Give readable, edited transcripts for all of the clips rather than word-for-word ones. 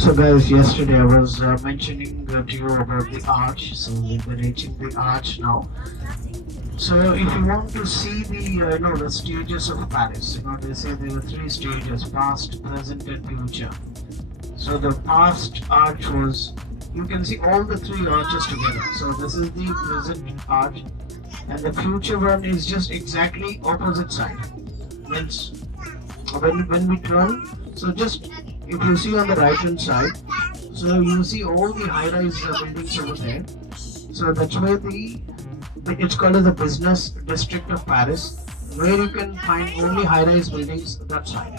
So guys, yesterday I was mentioning to you about the arch. So we're reaching the arch now. So if you want to see the stages of Paris, they say there are three stages: past, present, and future. So the past arch was, you can see all the three arches together. So this is the present arch, and the future one is just exactly opposite side. Means when we turn, so just if you see on the right hand side, so you see all the high-rise buildings over there. So that's why it's called as the business district of Paris, where you can find only high-rise buildings that side,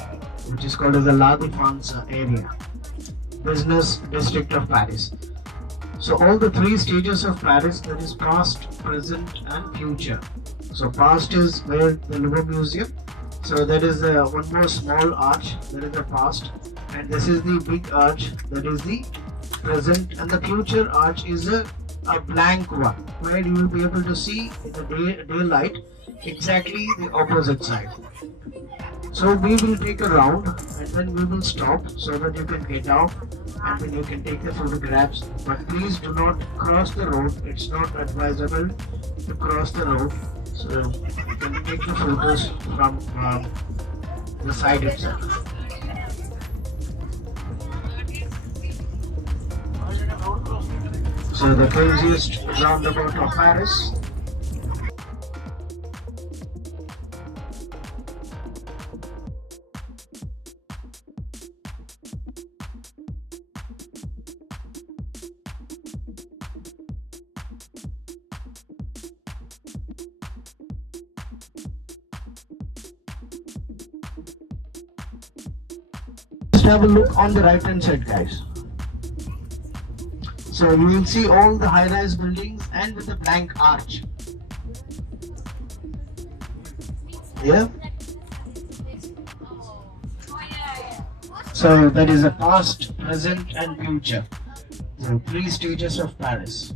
which is called as the La Défense area, business district of Paris. So all the three stages of Paris, that is past, present, and future. So past is where the Louvre Museum. So that is one more small arch, that is the past, and this is the big arch, that is the present, and the future arch is a blank one, where you will be able to see in the daylight exactly the opposite side. So we will take a round and then we will stop so that you can get out and then you can take the photographs. But please do not cross the road. It's not advisable to cross the road. So you can take the photos from the side itself. So the craziest roundabout of Paris. Just have a look on the right hand side, guys. So you will see all the high-rise buildings and with the blank arch. Yeah. So that is the past, present, and future. The three stages of Paris.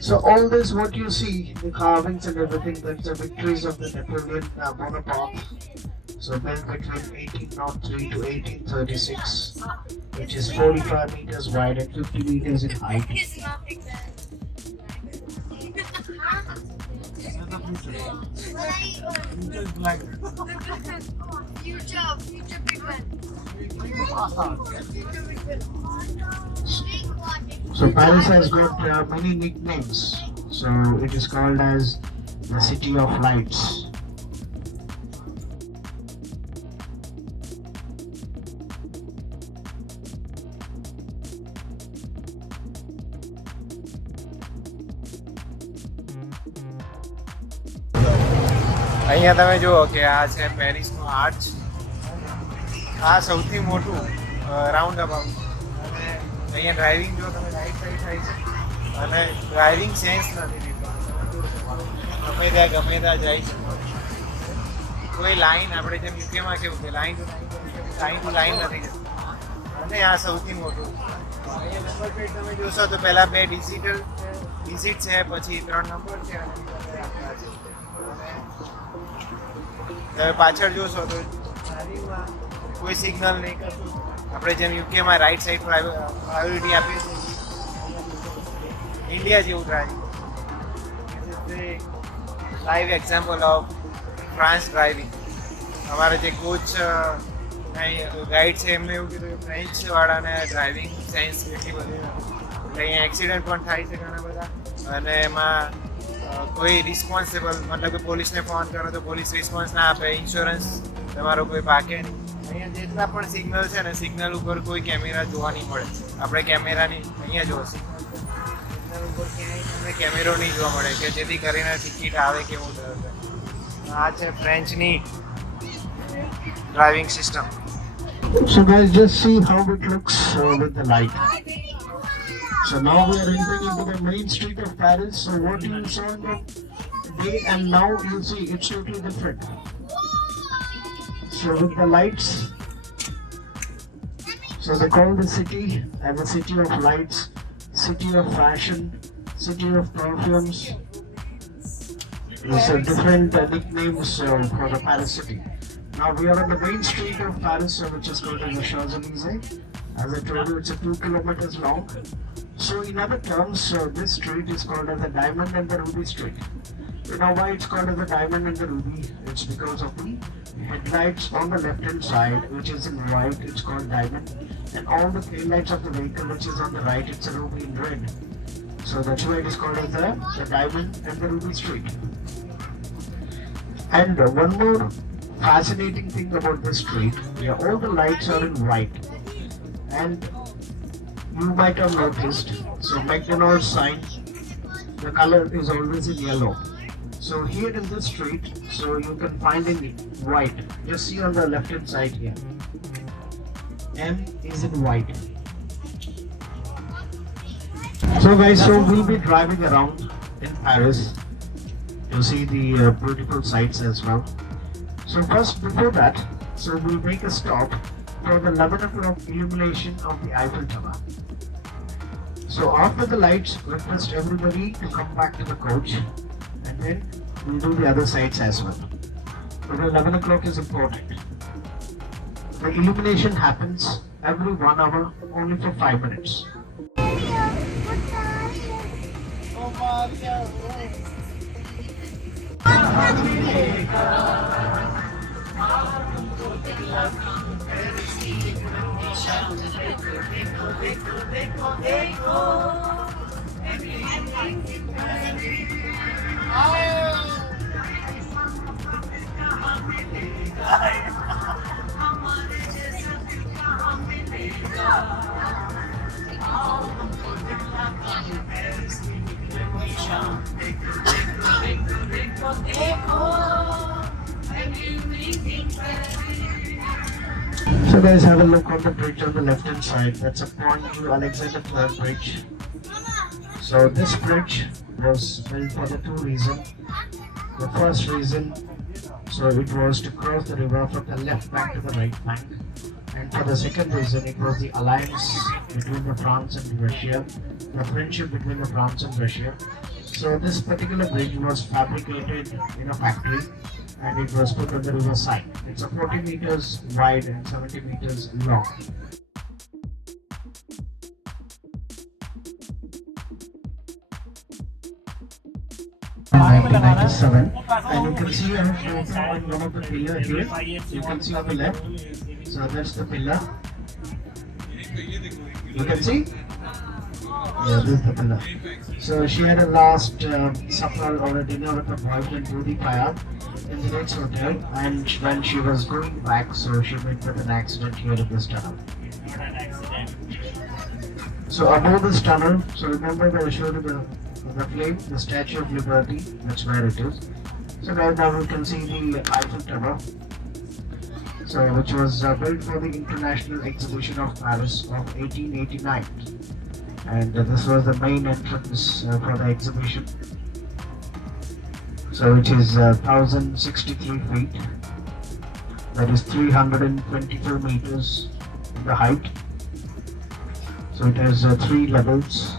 So all this, what you see, the carvings and everything, that's the victories of the Napoleon Bonaparte. So built between 1803 to 1836, which is 45 meters wide and 50 meters in height. So Paris has got many nicknames. So it is called as the City of Lights. અહીંયા તમે જુઓ કે આ છે પેરિસનું arch. આ સૌથી મોટું round about. અને અહીંયા ડ્રાઇવિંગ જો તમે રાઈટ સાઈડ થાય છે અને ડ્રાઇવિંગ સેન્સ નથી દીધું. ગમે ત્યાં જઈ શકો. કોઈ લાઈન આપણે જેમ યુકેમાં કેવું કે લાઈન ટુ લાઈન નથી જતી. અને આ સૌથી મોટું. અહીંયા નંબર પ્લેટ તમે જોશો તો પહેલાં 2 ડિઝિટ છે, પછી 3 નંબર છે અને તમે પાછળ જોશો તો ડ્રાઇવિંગમાં કોઈ સિગ્નલ નહીં કરતું. આપણે જેમ યુકેમાં રાઈટ સાઈડ પ્રાયોરિટી આપીએ છીએ, ઇન્ડિયા જેવું driving. Live example of France driving. અમારા જે કોચ ગાઈડ છે એમને એવું કીધું કે ફ્રેન્ચવાળાને ડ્રાઇવિંગ સેન્સ એટલી બધી એટલે અહીંયા એક્સિડન્ટ પણ થાય છે ઘણા બધા. અને એમાં કોઈ રિસ્પોન્સિબલ, મતલબ કે પોલીસને ફોન કરો તો પોલીસ રિસ્પોન્સ ના આપે, ઇન્સ્યોરન્સ તમારો કોઈ પાકે નહીં. અહીંયા જેટલા પણ સિગ્નલ છે ને, સિગ્નલ ઉપર કોઈ કેમેરા જોવા નહીં મળે. આપણે કેમેરાની અહીંયા જો સિગ્નલ ઉપર ક્યાંય તમને કેમેરો નહીં જોવા મળે કે જેથી કરીને ટિકિટ આવે કેવું ડર. આ છે ફ્રેન્ચની driving system. So guys, just see how it looks with the light. So now we are entering into the main street of Paris. So what you saw in the day and now you see it's totally different. So with the lights, so they call the city as the city of lights, city of fashion, city of perfumes. There's different nicknames for the Paris city. Now we are on the main street of Paris, which is called the Champs-Élysées. As I told you, it's a 2 kilometers long. So in other terms, this street is called as the Diamond and the Ruby Street. You know why it's called as the Diamond and the Ruby? It's because of the headlights on the left hand side, which is in white, it's called diamond. And all the tail lights of the vehicle, which is on the right, it's a ruby in red. So that's why it is called as the Diamond and the Ruby Street. And one more fascinating thing about this street, yeah, all the lights are in white. And you might have noticed, so McDonald's sign, the color is always in yellow. So here in this street, so you can find in white. Just see on the left hand side here. M is in white. So guys, so we'll be driving around in Paris to see the beautiful sights as well. So first, before that, so we'll make a stop for the 11 o'clock illumination of the Eiffel Tower. So after the lights, request everybody to come back to the coach, and then we'll do the other sides as well. So the 11 o'clock is important. The illumination happens every 1 hour, only for 5 minutes. So guys, have a look on the bridge on the left hand side. That's a Pont du Alexander III bridge. So this bridge was built for the two reasons. The first reason, so it was to cross the river from the left bank to the right bank. And for the second reason, it was the alliance between the France and Russia, the friendship between the France and Russia. So this particular bridge was fabricated in a factory and it was put on the river side. It's a 40 meters wide and 70 meters long. In 1997, and you can see on one of the pillar here, you can see on the left, so that's the pillar. You can see? Yeah, this is the pillar. So she had a last supper or a dinner with her boyfriend Rudy Payat in the next hotel, and when she was going back, so she met with an accident here in this tunnel. So above this tunnel, so remember that I showed you the flame, the Statue of Liberty, that's where it is. So right now we can see the Eiffel Tower, so which was built for the International Exhibition of Paris of 1889. And this was the main entrance for the exhibition. So it is 1063 feet, that is 324 meters in the height. So it has 3 levels,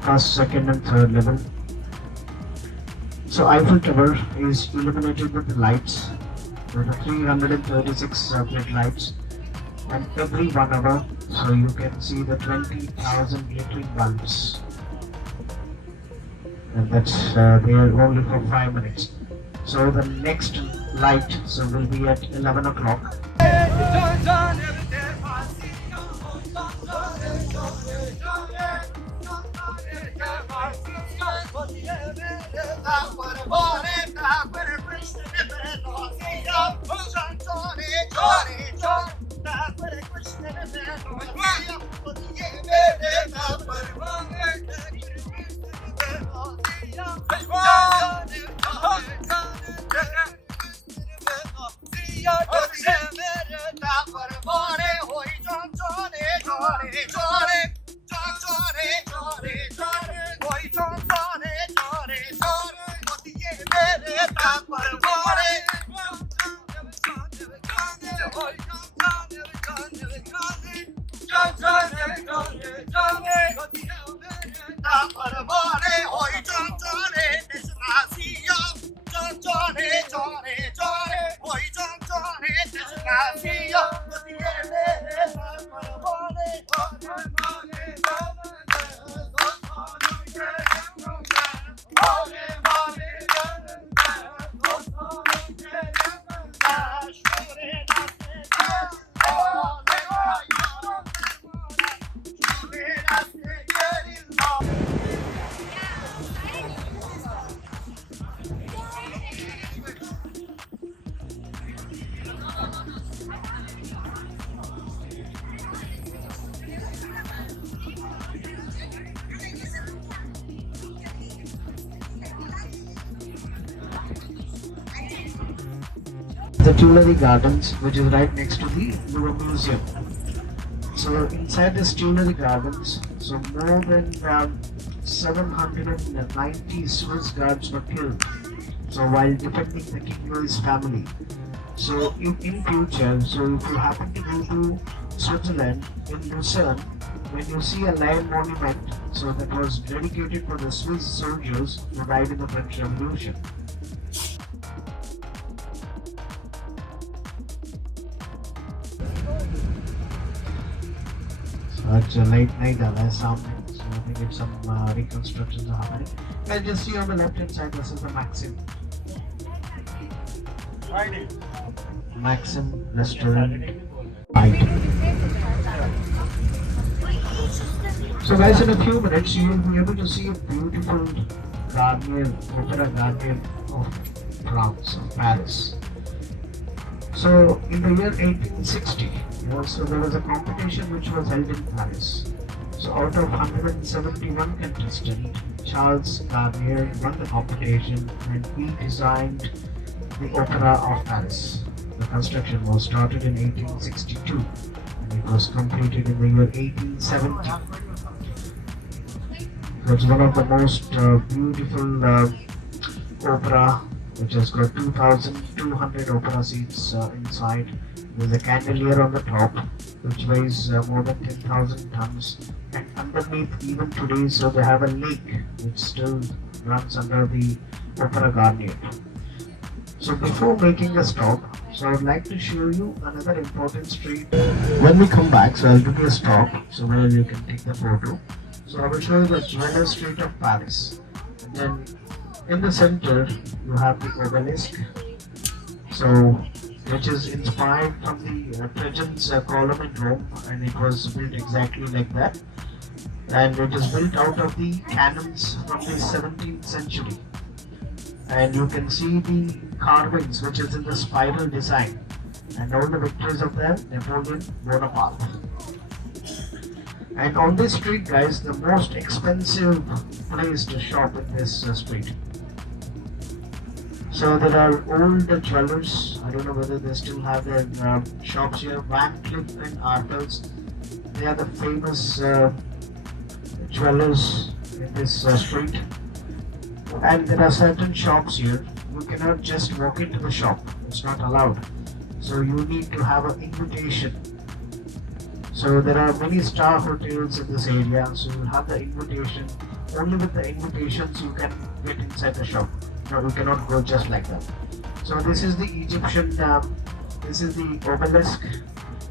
first, second and third level. So Eiffel Tower is illuminated with the lights, with the 336 red lights, and every 1 hour, so you can see the 20,000 glittering bulbs. And that's there only for 5 minutes. So the next light so will be at 11 o'clock. the Tuileries Gardens, which is right next to the Louvre Museum. So inside this Tuileries Gardens, so more than 790 Swiss guards were killed. So while defending the King Louis family. So in future, so if you happen to go to Switzerland in Lucerne, when you see a lion monument, so that was dedicated for the Swiss soldiers who died in the French Revolution. So it's a late night something. So I think it's some reconstructions are happening. And just see on the left hand side, this is the Maxim. Maxim restaurant. So guys, in a few minutes you will be able to see a beautiful Garnier, Opera Garnier of France, of Paris. So in the year 1860, so there was a competition which was held in Paris. So out of 171 contestants, Charles Garnier won the competition and he designed the Opera of Paris. The construction was started in 1862 and it was completed in the year 1870. It's one of the most beautiful opera, which has got 2,200 opera seats inside. There's a chandelier on the top, which weighs more than 10,000 tons. And underneath, even today, so they have a lake which still runs under the Opera Garnier. So before making a stop, so I would like to show you another important street. When we come back, so I'll give you a stop, so where you can take the photo. So I will show you the Jeweler Street of Paris. And then in the center, you have the obelisk, so which is inspired from the Trajan's column in Rome, and it was built exactly like that. And it is built out of the cannons from the 17th century. And you can see the carvings, which is in the spiral design, and all the victories of the Napoleon Bonaparte. And on this street, guys, the most expensive place to shop in this street. So there are old jewelers. I don't know whether they still have their shops here. Van Cleef and Arpels. They are the famous jewelers in this street. And there are certain shops here. You cannot just walk into the shop. It's not allowed. So you need to have an invitation. So there are many star hotels in this area, so you have the invitation. Only with the invitations you can get inside the shop. No, you cannot go just like that. So this is the Egyptian, this is the obelisk,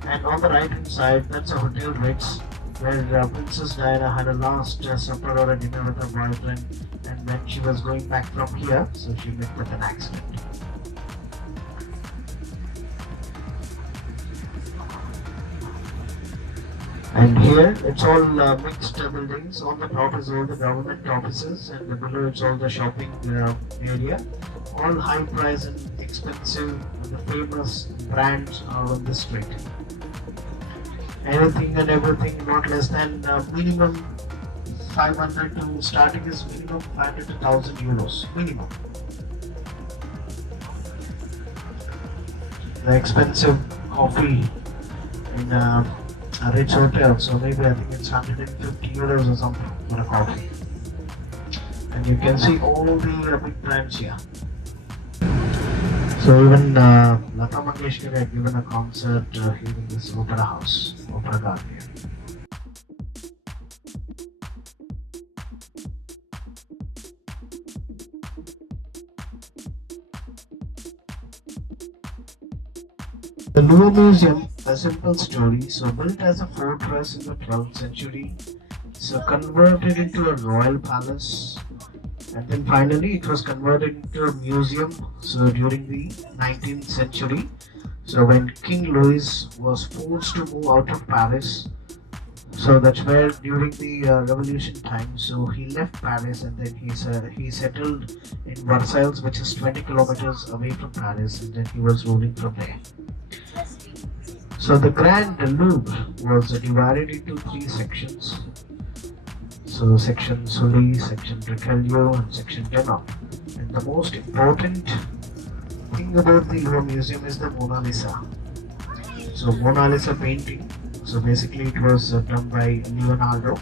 and on the right hand side, that's a Hotel Ritz, where Princess Diana had a last supper or a dinner with her boyfriend, and when she was going back from here, so she met with an accident. And here it's all mixed buildings. On the top is all the government offices, and below it's all the shopping area. All high price and expensive, and the famous brands are on the street. Anything and everything not less than minimum 500 to starting is minimum 500 to 1,000 euros minimum. The expensive coffee in a rich hotel, so maybe I think it's 150 euros or something for a coffee. And you can see all the big brands here. So even Lata Mangeshkar had given a concert here in this opera house, Opera Garnier. The Louvre Museum, a simple story, so built as a fortress in the 12th century, so converted into a royal palace, and then finally it was converted into a museum, so during the 19th century, so when King Louis was forced to move out of Paris, so that's where during the revolution time, so he left Paris and then he settled in Versailles, which is 20 kilometers away from Paris, and then he was ruling from there. So the Grand Louvre was divided into 3 sections. So section Sully, section Richelieu, and section Denon. And the most important thing thing about the Louvre Museum is the Mona Lisa. So Mona Lisa painting. So basically, it was done by Leonardo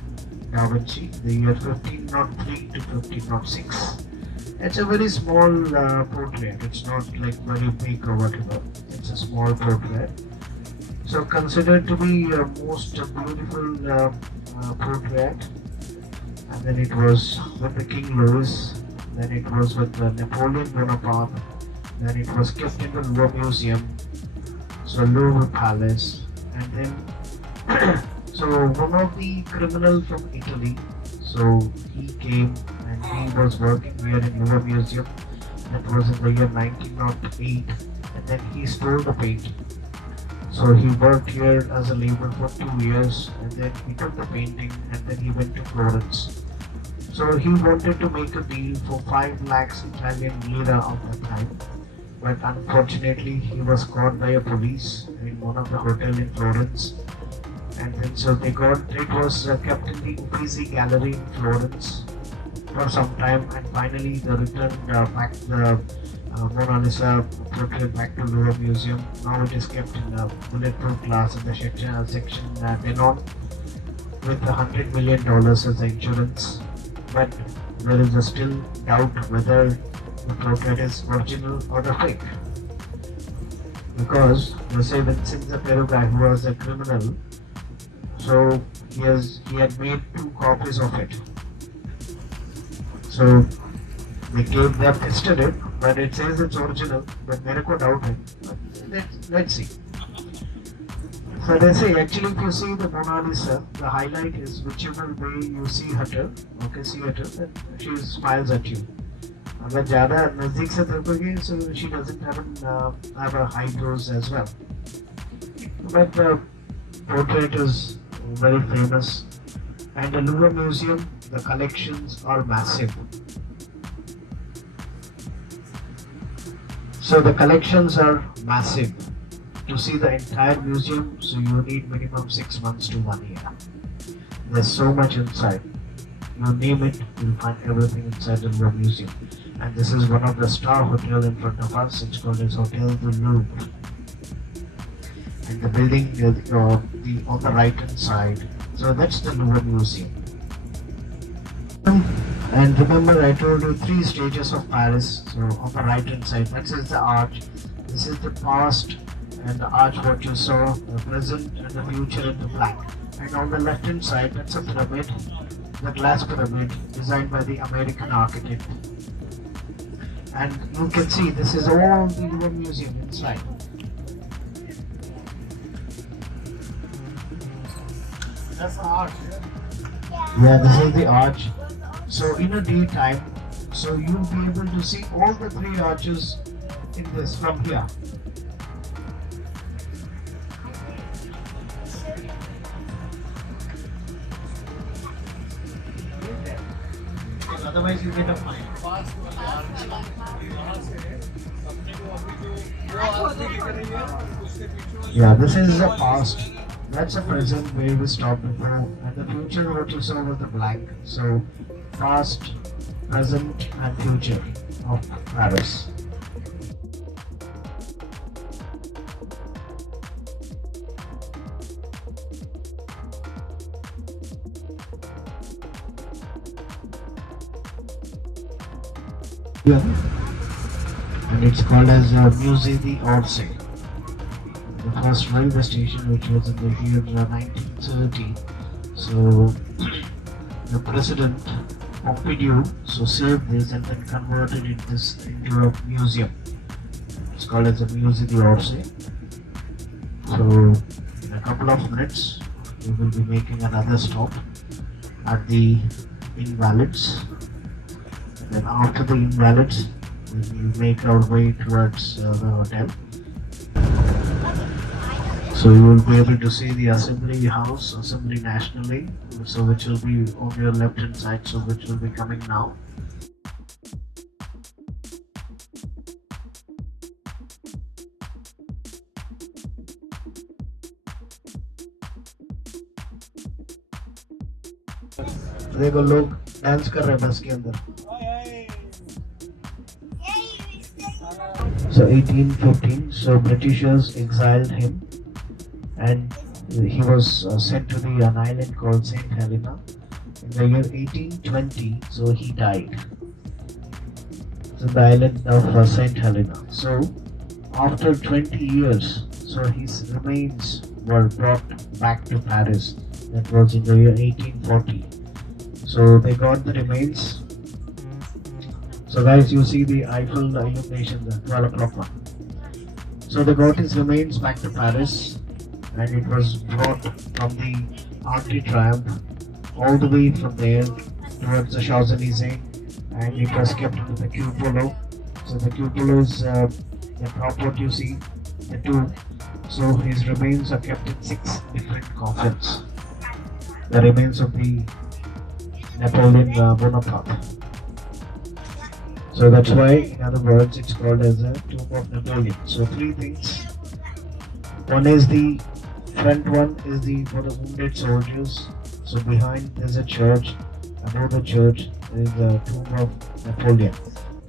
da Vinci, the year 1503 to 1506. It's a very small portrait. It's not like very big or whatever. It's a small portrait. So considered to be most beautiful portrait. And then it was with the King Louis. Then it was with Napoleon Bonaparte. Then it was kept in the Louvre Museum. So Louvre Palace. And then so one of the criminals from Italy. So he came and he was working here in Louvre Museum. That was in the year 1908, and then he stole the painting. So he worked here as a laborer for 2 years, and then he took the painting, and then he went to Florence. So he wanted to make a deal for 5 lakhs Italian lira of that time, but unfortunately he was caught by a police in one of the hotels in Florence. And then so it was kept in the Uffizi Gallery in Florence for some time, and finally they returned back the Mona Lisa portrait back to Louvre Museum. Now it is kept in a bulletproof glass in the section Denon with $100 million as the insurance. But there is a still doubt whether the portrait is original or the fake, because they say Vincent Peruga, who was a criminal, so he had made 2 copies of it. So they tested it, but it says it's original, but मेरे को doubt है. Let's see. So they say actually if you see the Mona Lisa, the highlight is whichever way you see her, then she smiles at you. अगर ज़्यादा नज़दीक से देखोगे, so she doesn't have a high nose as well. But the portrait is very famous, and the Louvre Museum, the collections are massive. So the collections are massive. To see the entire museum, so you need minimum 6 months to 1 year. There's so much inside. You name it, you'll find everything inside the Louvre Museum. And this is one of the star hotels in front of us. It's called as Hotel du Louvre. And the building on the right hand side. So that's the Louvre Museum. And remember, I told you 3 stages of Paris. So on the right hand side, that is the arch. This is the past, and the arch what you saw, the present and the future in the black. And on the left hand side, that's a pyramid, the glass pyramid designed by the American architect. And you can see this is all the Louvre Museum inside. That's the arch. Yeah, this is the arch. So in a daytime, so you'll be able to see all the 3 arches in this from here. Otherwise you get a fine. Yeah, this is the past. That's the present where we stopped before, and the future what you saw was the blank. So past, present and future of Paris. Yeah. And it's called as Musée d'Orsay. The first railway station, which was in the year 1930. So the president Pompidou saved this and then converted this into a museum. It's called as a Musée d'Orsay. So in a couple of minutes we will be making another stop at the Invalides. Then after the Invalides we will make our way towards the hotel. So you will be able to see the Assembly House, Assembly Nationally, so which will be on your left hand side, so which will be coming now. देखो लोग dance कर रहे हैं बस के अंदर. So 1815, so Britishers exiled him, and he was sent to an island called Saint Helena. In the year 1820, so he died. So the island of Saint Helena. So after 20 years, so his remains were brought back to Paris. That was in the year 1840. So they got the remains. So guys, you see the Eiffel illumination, the 12 o'clock one. So they got his remains back to Paris, and it was brought from the Arc de Triomphe all the way from there towards the Champs-Élysées, and it was kept in the cupola. So the cupola is the top what you see, the two. So his remains are kept in 6 different coffins. The remains of the Napoleon Bonaparte. So that's why, in other words, it's called as a tomb of Napoleon. So 3 things. One is the front one is the for the wounded soldiers. So behind there's a church. Above the church is the tomb of Napoleon.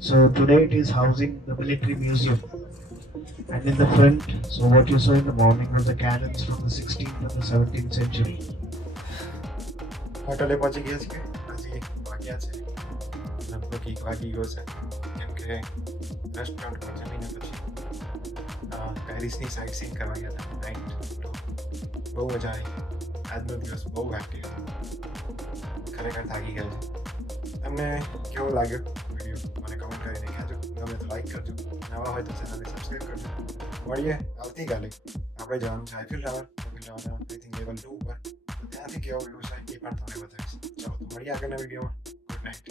So today it is housing the military museum. And in the front, so what you saw in the morning was the cannons from the 16th and the 17th century. હોટલે પહોંચી ગયા છે હજી વાગ્યા છે લગભગ 1 વાગી ગયો છે કેમ કે રેસ્ટોરન્ટ પર જમીને પછી પેરિસની સાઇટ સીઈંગ કરવા ગયા હતા નાઇટ તો બહુ મજા આવી આજનો દિવસ બહુ એક્ટિવ ખરેખર થાકી ગયા છે તમને કેવો લાગ્યો વિડીયો મને કમેન્ટ કરીને કહેજો ગમે તો લાઈક કરજો નવા હોય તો ચેનલને સબસ્ક્રાઈબ કરજો મળીએ આવતીકાલે આપણે જવાનું છે આઈફિલ ટાવર આઈ થિંક લેવલ 2 ઉપર ત્યાંથી કેવો વ્યૂ છે એ પણ તમને બતાવીશ ચાલો તો મળીએ આગળના વિડીયોમાં ગુડ નાઇટ